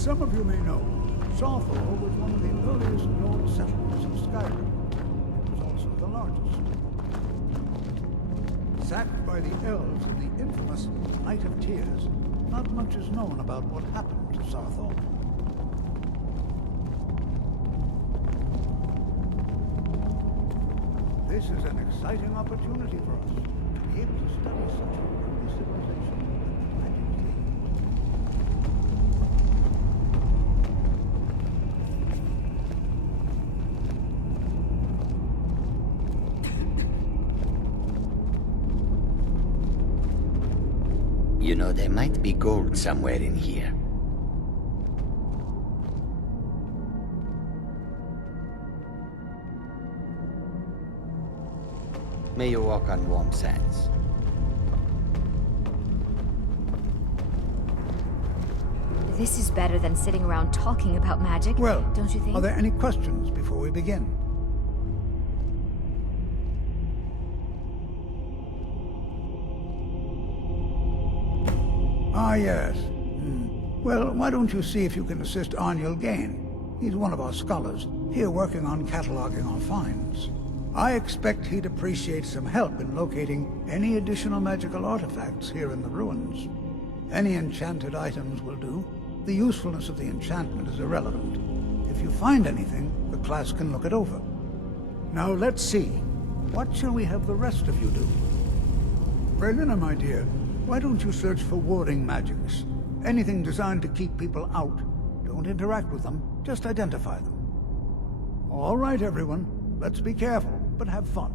some of you may know, Searthal was one of the earliest known settlements of Skyrim. It was also the largest. Sacked by the elves in the infamous Night of Tears, not much is known about what happened to Searthal. This is an exciting opportunity for us to be able to study such an early civilization and magic things. You know, there might be gold somewhere in here. May you walk on warm sands. This is better than sitting around talking about magic, well, don't you think? Are there any questions before we begin? Ah, yes. Well, why don't you see if you can assist Arniel Gain? He's one of our scholars, here working on cataloging our finds. I expect he'd appreciate some help in locating any additional magical artifacts here in the ruins. Any enchanted items will do. The usefulness of the enchantment is irrelevant. If you find anything, the class can look it over. Now let's see. What shall we have the rest of you do? Brelina, my dear, why don't you search for warding magics? Anything designed to keep people out. Don't interact with them, just identify them. All right, everyone. Let's be careful, but have fun.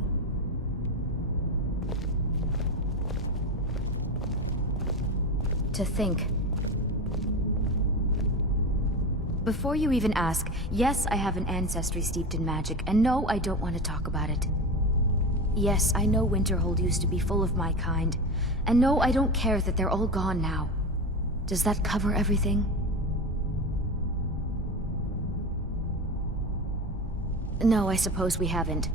To think. Before you even ask, yes, I have an ancestry steeped in magic, and no, I don't want to talk about it. Yes, I know Winterhold used to be full of my kind, and no, I don't care that they're all gone now. Does that cover everything? No, I suppose we haven't.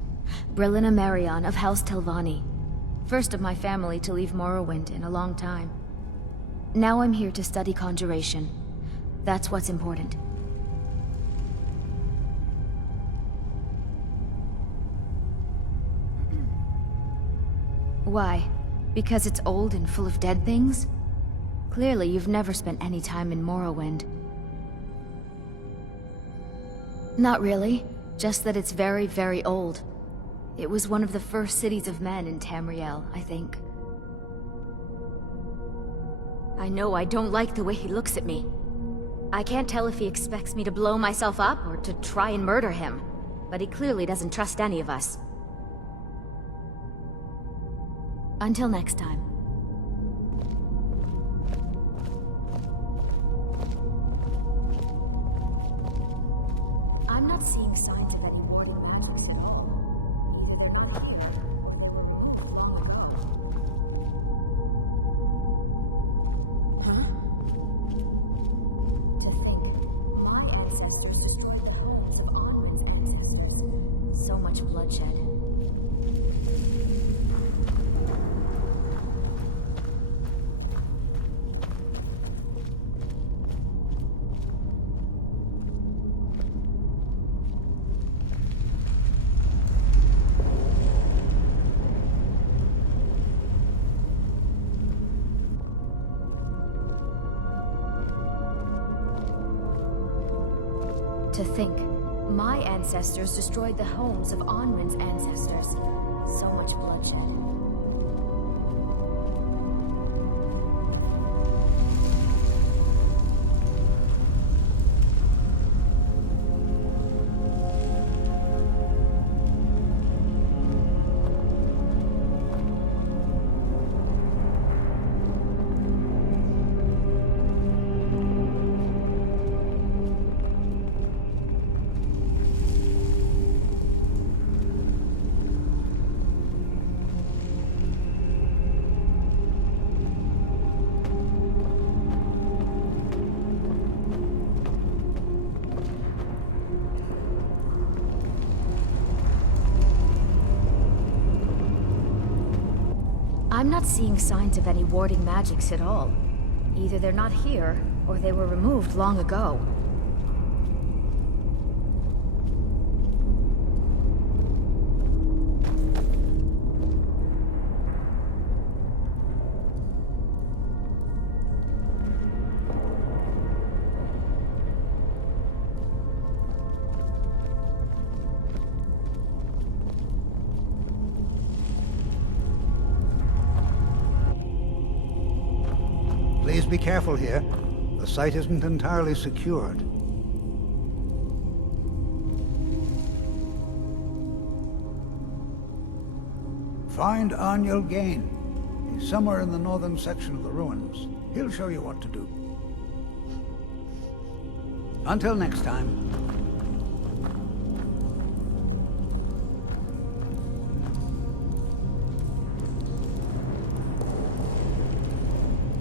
Brelina Marion of House Telvanni. First of my family to leave Morrowind in a long time. Now I'm here to study conjuration. That's what's important. Why? Because it's old and full of dead things? Clearly, you've never spent any time in Morrowind. Not really. Just that it's very, very old. It was one of the first cities of men in Tamriel, I think. I know I don't like the way he looks at me. I can't tell if he expects me to blow myself up or to try and murder him. But he clearly doesn't trust any of us. Until next time. I'm not seeing signs of any warding magics at all. Huh? To think, my ancestors destroyed the homes of Onward's ancestors. So much bloodshed. To think, my ancestors destroyed the homes of Onwin's ancestors. So much bloodshed. I'm not seeing signs of any warding magics at all. Either they're not here, Or they were removed long ago. Please be careful here. The site isn't entirely secured. Find Aniel Gain. He's somewhere in the northern section of the ruins. He'll show you what to do. Until next time.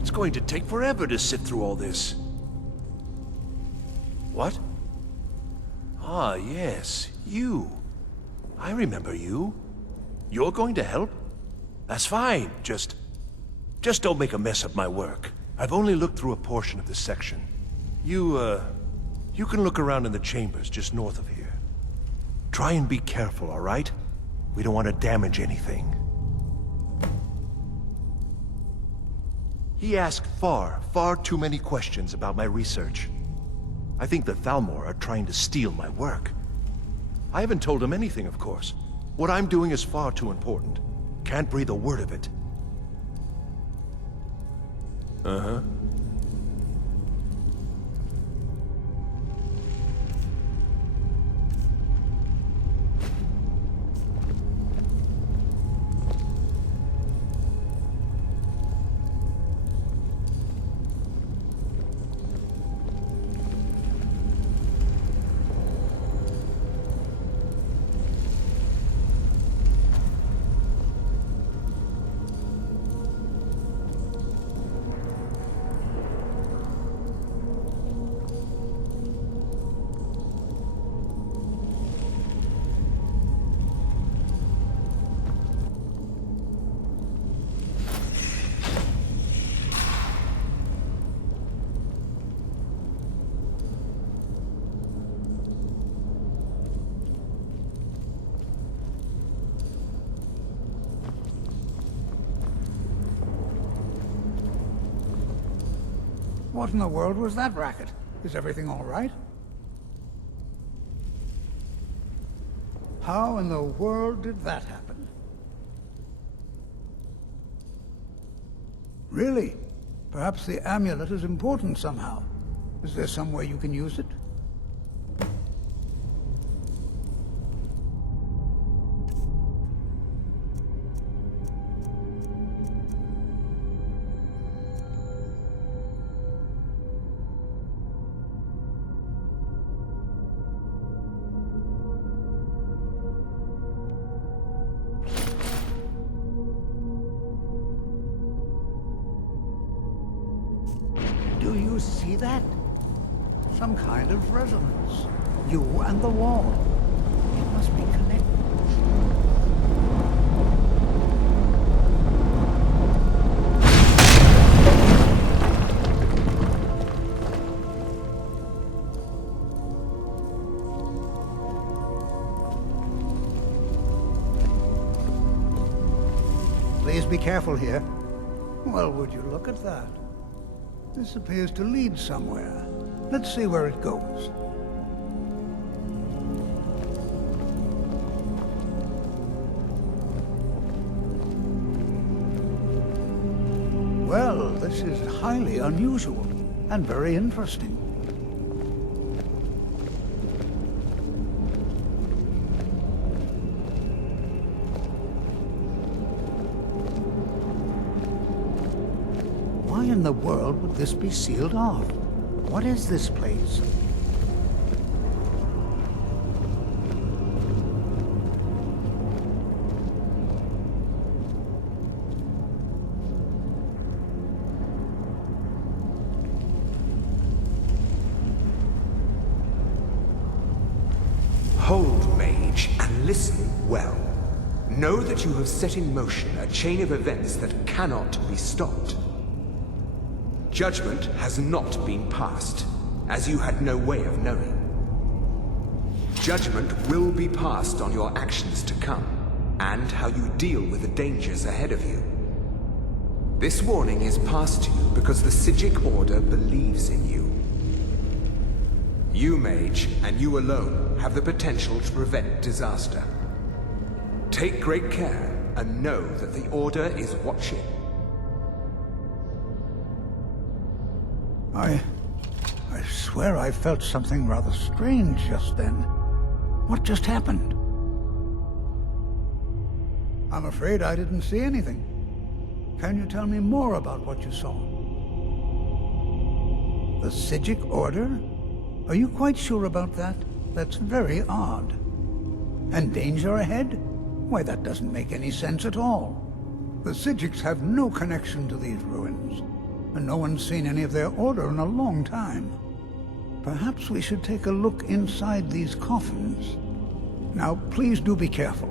It's going to take forever to sift through all this. What? Ah, yes, you. I remember you. You're going to help? That's fine. Just don't make a mess of my work. I've only looked through a portion of this section. You can look around in the chambers just north of here. Try and be careful, all right? We don't want to damage anything. He asked far too many questions about my research. I think the Thalmor are trying to steal my work. I haven't told him anything, of course. What I'm doing is far too important. Can't breathe a word of it. Uh-huh. What in the world was that racket? Is everything all right? How in the world did that happen? Really? Perhaps the amulet is important somehow. Is there some way you can use it? Do you see that? Some kind of resonance. You and the wall. It must be connected. Please be careful here. Well, would you look at that? This appears to lead somewhere. Let's see where it goes. Well, this is highly unusual and very interesting. Why in the world would this be sealed off? What is this place? Hold, mage, and listen well. Know that you have set in motion a chain of events that cannot be stopped. Judgment has not been passed, as you had no way of knowing. Judgment will be passed on your actions to come, and how you deal with the dangers ahead of you. This warning is passed to you because the Psijic Order believes in you. You, Mage, and you alone, have the potential to prevent disaster. Take great care, and know that the Order is watching. I swear I felt something rather strange just then. What just happened? I'm afraid I didn't see anything. Can you tell me more about what you saw? The Psijic Order? Are you quite sure about that? That's very odd. And danger ahead? Why, that doesn't make any sense at all. The Psijics have no connection to these ruins, and no one's seen any of their order in a long time. Perhaps we should take a look inside these coffins. Now, please do be careful.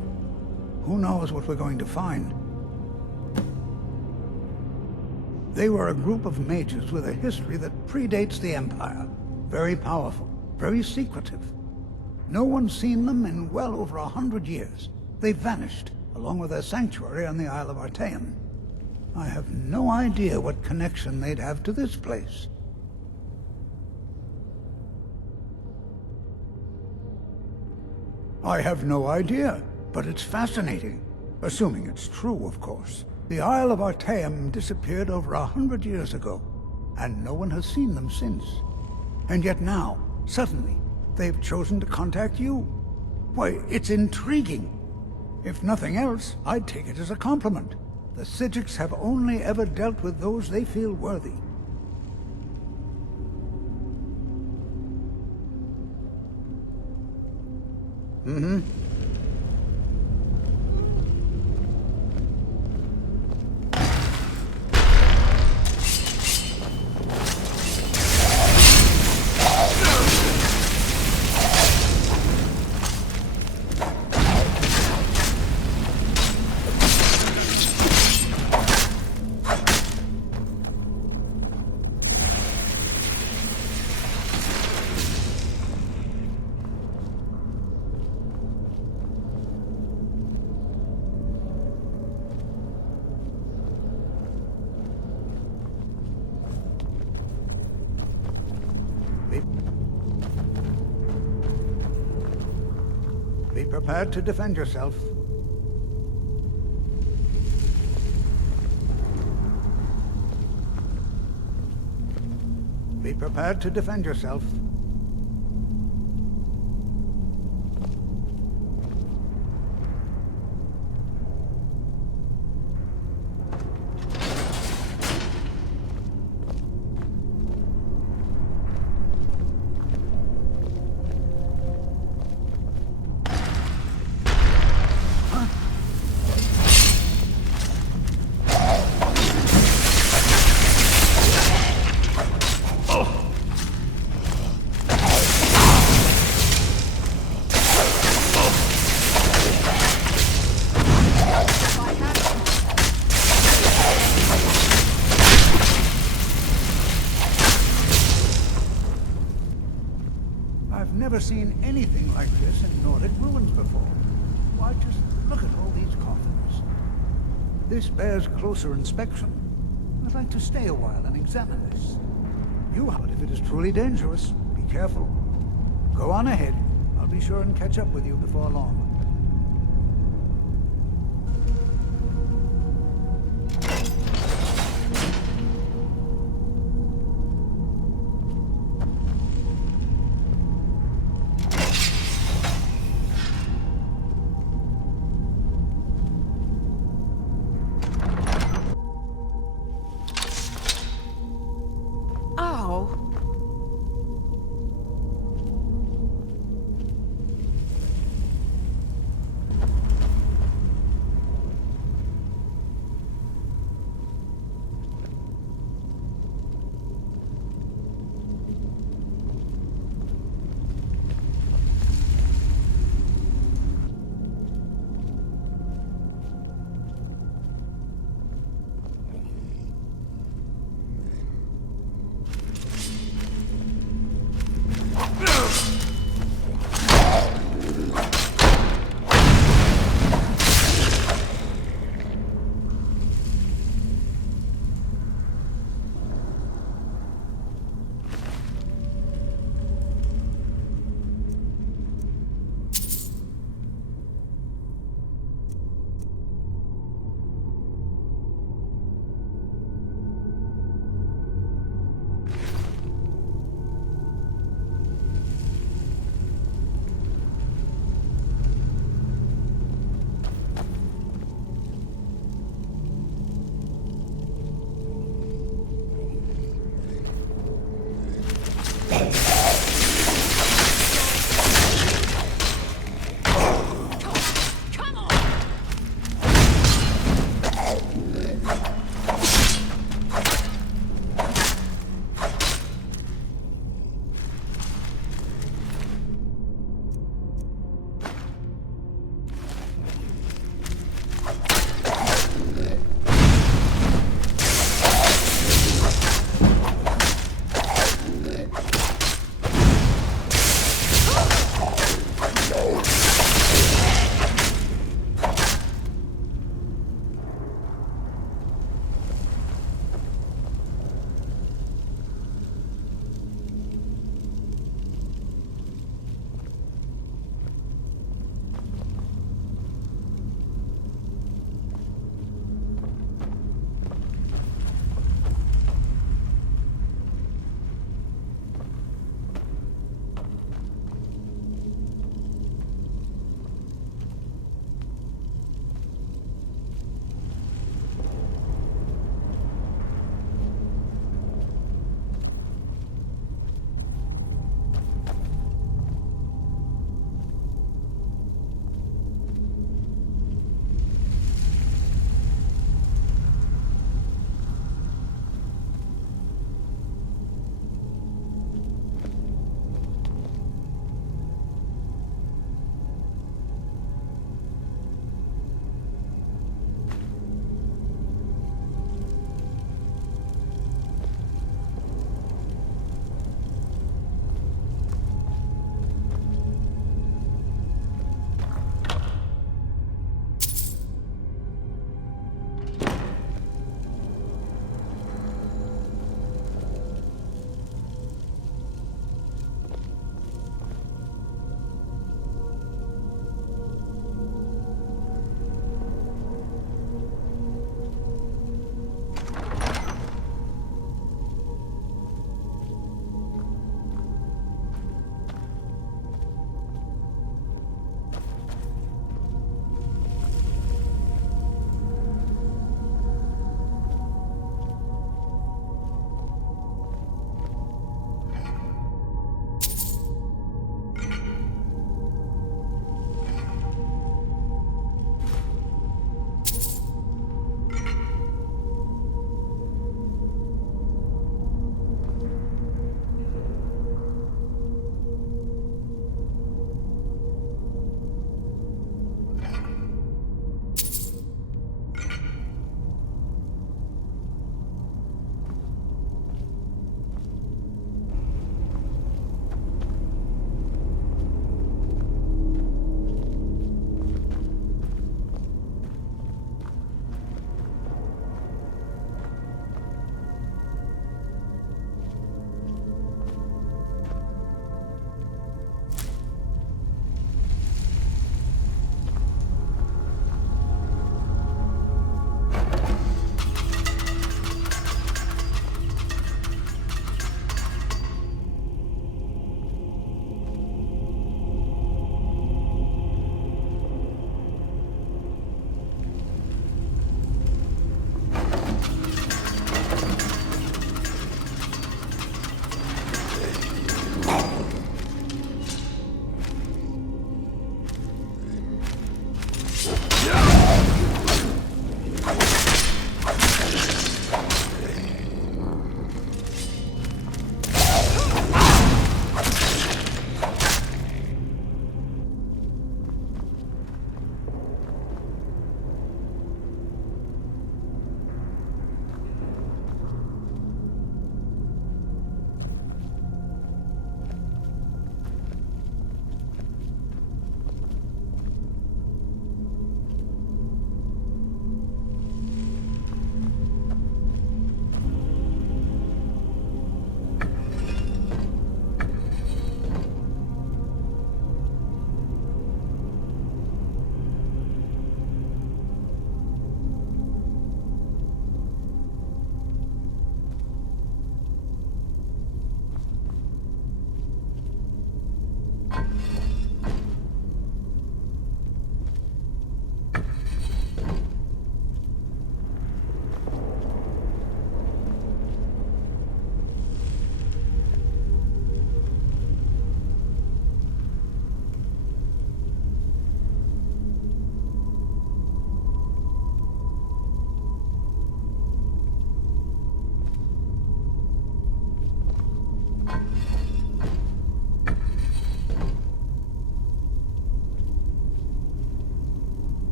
Who knows what we're going to find? They were a group of mages with a history that predates the Empire. Very powerful, very secretive. No one's seen them in well over 100 years. They vanished, along with their sanctuary on the Isle of Artaeum. I have no idea what connection they'd have to this place. I have no idea, but it's fascinating. Assuming it's true, of course. The Isle of Artaeum disappeared over 100 years ago, and no one has seen them since. And yet now, suddenly, they've chosen to contact you. Why, it's intriguing. If nothing else, I'd take it as a compliment. The Psijics have only ever dealt with those they feel worthy. Be prepared to defend yourself. Be prepared to defend yourself. I've never seen anything like this in Nordic ruins before. Why, just look at all these coffins. This bears closer inspection. I'd like to stay a while and examine this. You have it if it is truly dangerous. Be careful. Go on ahead. I'll be sure and catch up with you before long.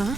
Huh?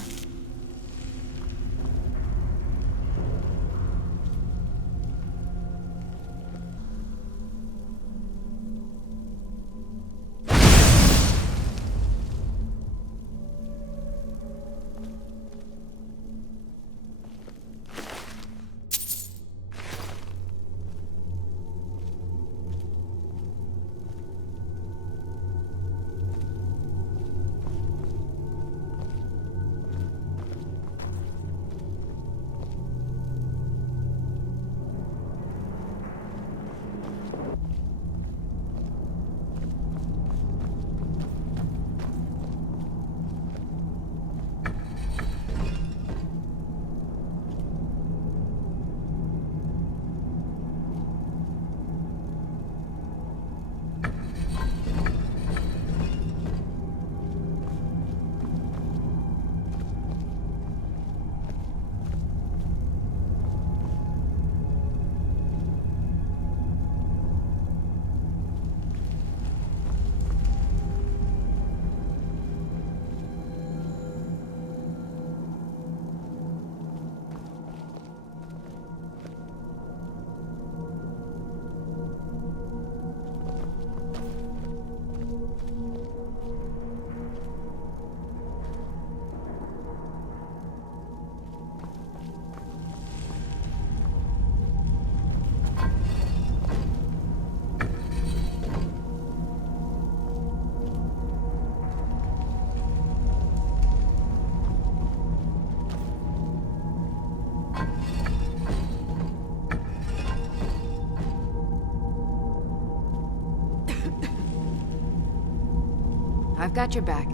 I've got your back.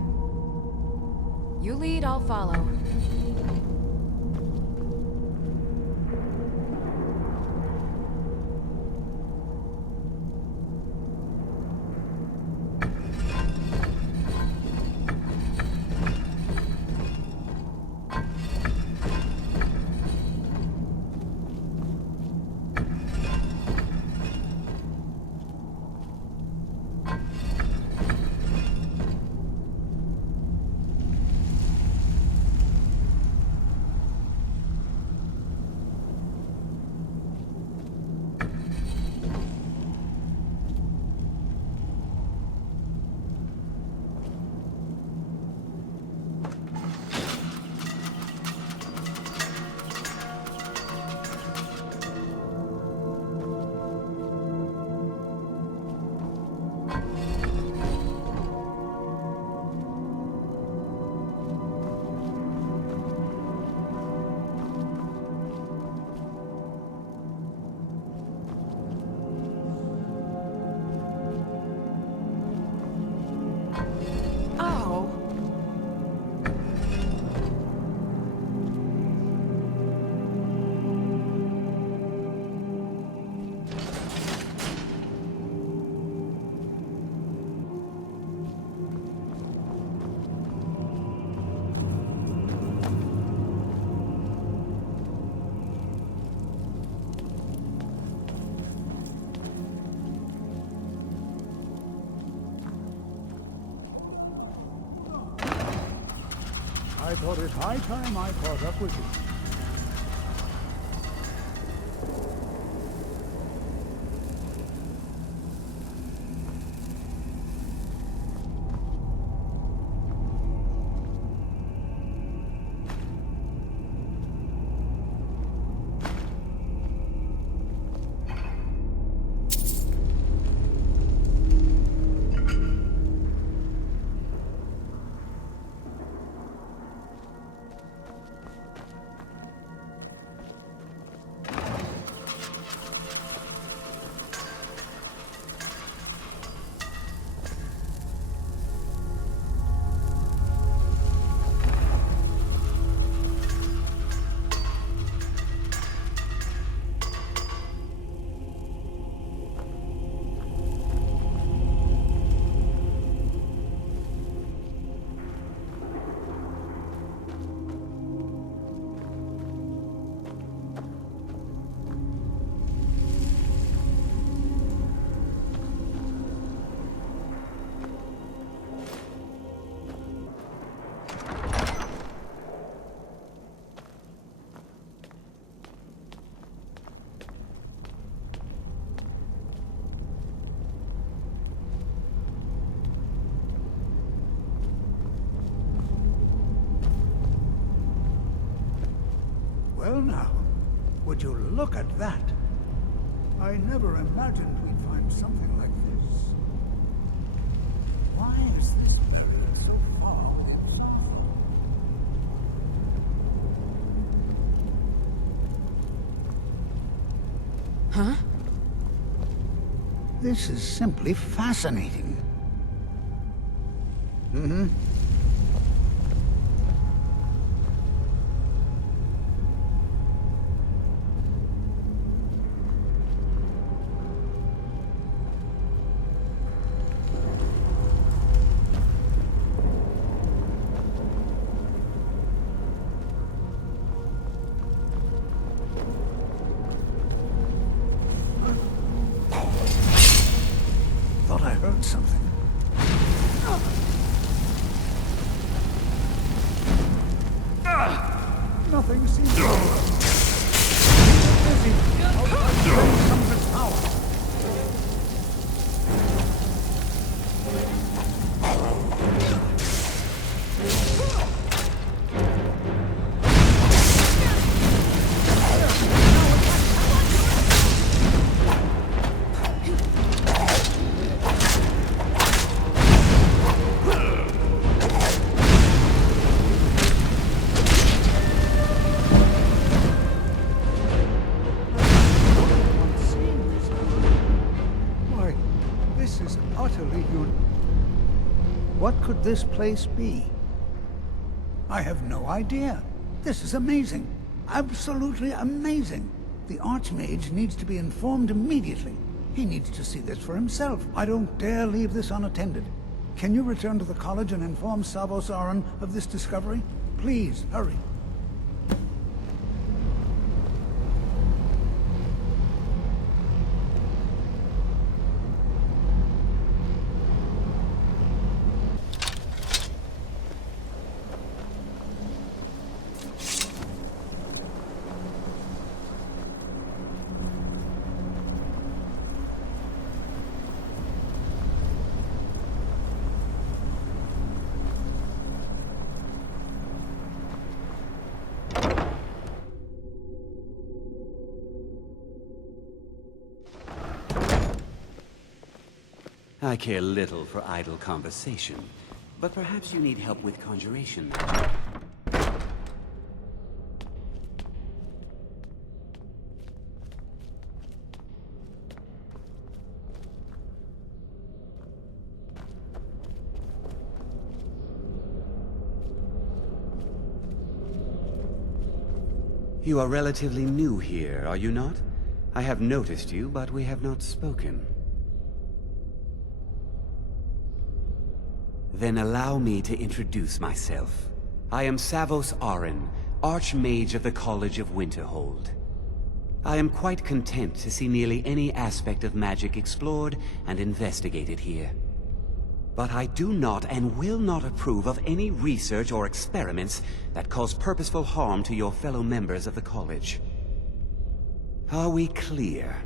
You lead, I'll follow. I thought it high time I caught up with you. Well now, would you look at that? I never imagined we'd find something like this. Why is this area so far inside? Huh? This is simply fascinating. Thought I heard something. Nothing seems to work. Busy. I'll try to drain some of its power. Why, this is utterly What could this place be? I have no idea. This is amazing. Absolutely amazing. The Archmage needs to be informed immediately. He needs to see this for himself. I don't dare leave this unattended. Can you return to the college and inform Savos Aran of this discovery? Please, hurry. I care little for idle conversation, but perhaps you need help with conjuration. You are relatively new here, are you not? I have noticed you, but we have not spoken. Then allow me to introduce myself. I am Savos Aran, Archmage of the College of Winterhold. I am quite content to see nearly any aspect of magic explored and investigated here. But I do not and will not approve of any research or experiments that cause purposeful harm to your fellow members of the college. Are we clear?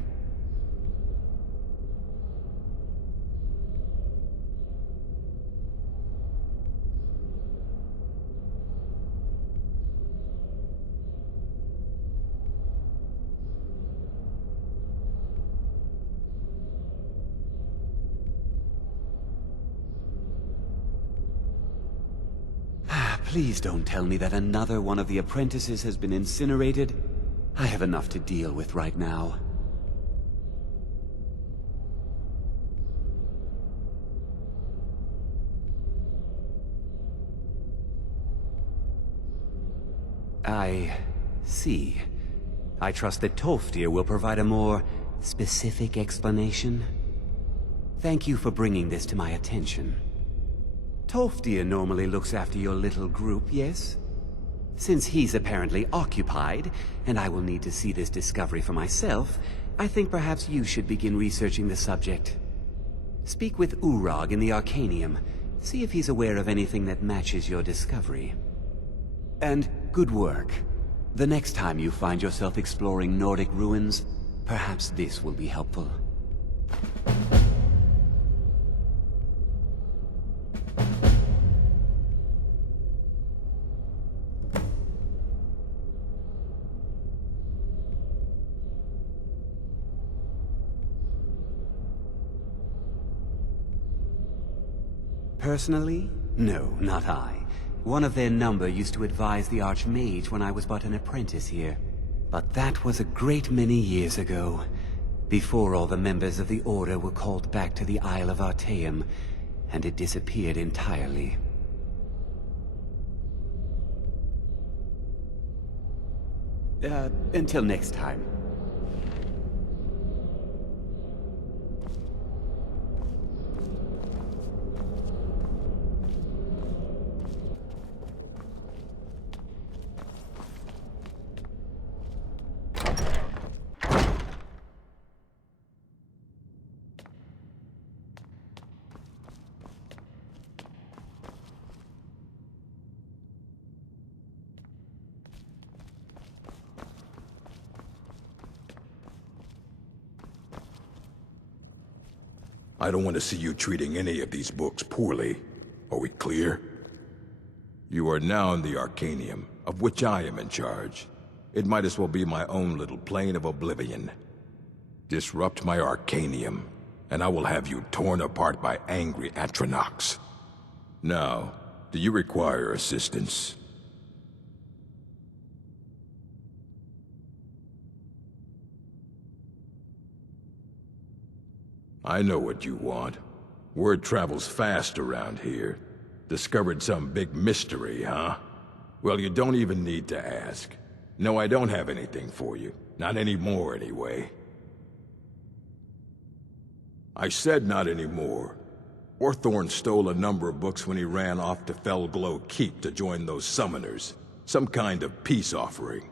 Please don't tell me that another one of the apprentices has been incinerated. I have enough to deal with right now. I see. I trust that Tolfdir will provide a more specific explanation. Thank you for bringing this to my attention. Tolfdir normally looks after your little group, yes? Since he's apparently occupied, and I will need to see this discovery for myself, I think perhaps you should begin researching the subject. Speak with Urag in the Arcanium. See if he's aware of anything that matches your discovery. And good work. The next time you find yourself exploring Nordic ruins, perhaps this will be helpful. Personally? No, not I. One of their number used to advise the Archmage when I was but an apprentice here. But that was a great many years ago, before all the members of the Order were called back to the Isle of Artaeum, and it disappeared entirely. Until next time. I don't want to see you treating any of these books poorly. Are we clear? You are now in the Arcanium, of which I am in charge. It might as well be my own little plane of oblivion. Disrupt my Arcanium, and I will have you torn apart by angry Atronachs. Now, do you require assistance? I know what you want. Word travels fast around here. Discovered some big mystery, huh? Well, you don't even need to ask. No, I don't have anything for you. Not anymore, anyway. I said not anymore. Orthorn stole a number of books when he ran off to Felglow Keep to join those summoners. Some kind of peace offering.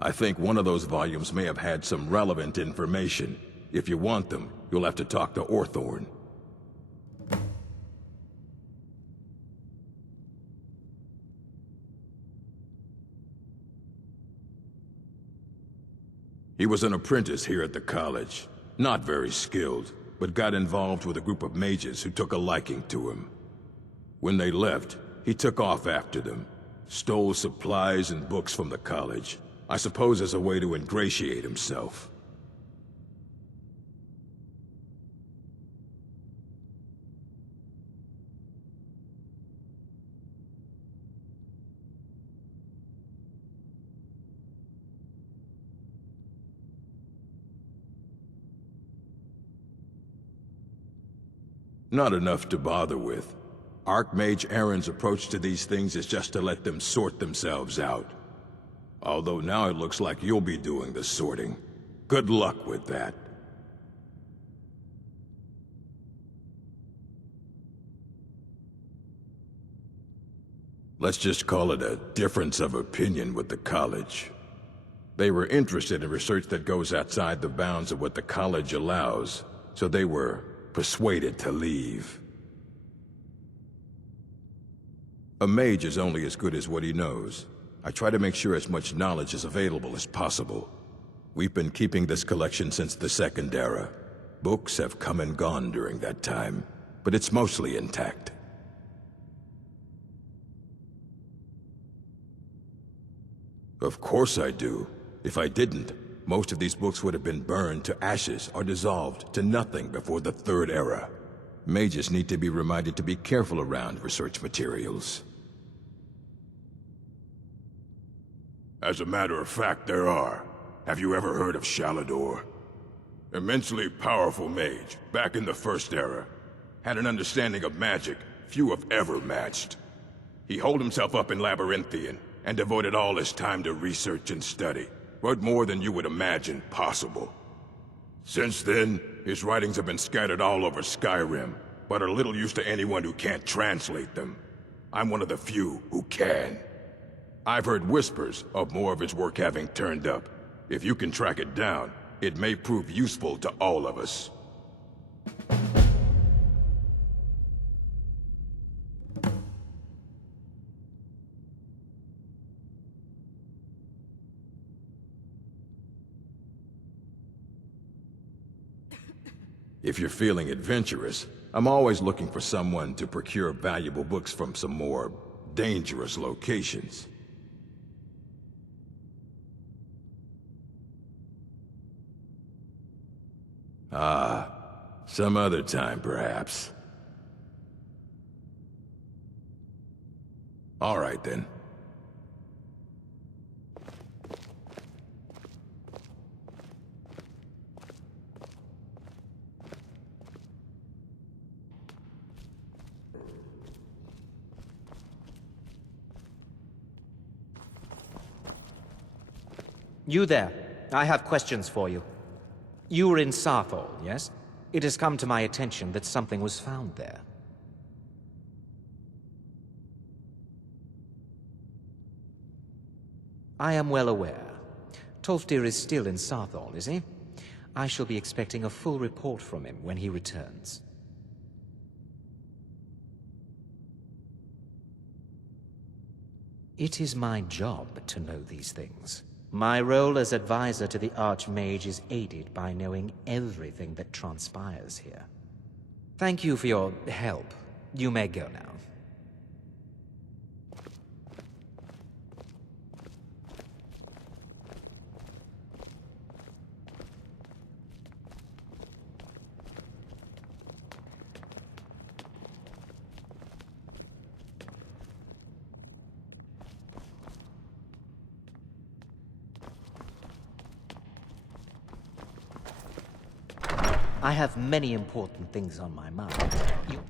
I think one of those volumes may have had some relevant information. If you want them, you'll have to talk to Orthorn. He was an apprentice here at the college. Not very skilled, but got involved with a group of mages who took a liking to him. When they left, he took off after them. Stole supplies and books from the college. I suppose as a way to ingratiate himself. Not enough to bother with. Archmage Aaron's approach to these things is just to let them sort themselves out. Although now it looks like you'll be doing the sorting. Good luck with that. Let's just call it a difference of opinion with the college. They were interested in research that goes outside the bounds of what the college allows, so they were persuaded to leave. A mage is only as good as what he knows. I try to make sure as much knowledge is available as possible. We've been keeping this collection since the Second Era. Books have come and gone during that time, but it's mostly intact. Of course I do. If I didn't, most of these books would have been burned to ashes or dissolved to nothing before the Third Era. Mages need to be reminded to be careful around research materials. As a matter of fact, there are. Have you ever heard of Shalador? Immensely powerful mage, back in the First Era. Had an understanding of magic few have ever matched. He holed himself up in Labyrinthian, and devoted all his time to research and study. But more than you would imagine possible. Since then, his writings have been scattered all over Skyrim, but are little use to anyone who can't translate them. I'm one of the few who can. I've heard whispers of more of his work having turned up. If you can track it down, it may prove useful to all of us. If you're feeling adventurous, I'm always looking for someone to procure valuable books from some more dangerous locations. Ah, some other time, perhaps. All right, then. You there. I have questions for you. You were in Searthal, yes? It has come to my attention that something was found there. I am well aware. Tolfdir is still in Searthal, is he? I shall be expecting a full report from him when he returns. It is my job to know these things. My role as advisor to the Archmage is aided by knowing everything that transpires here. Thank you for your help. You may go now. I have many important things on my mind. You...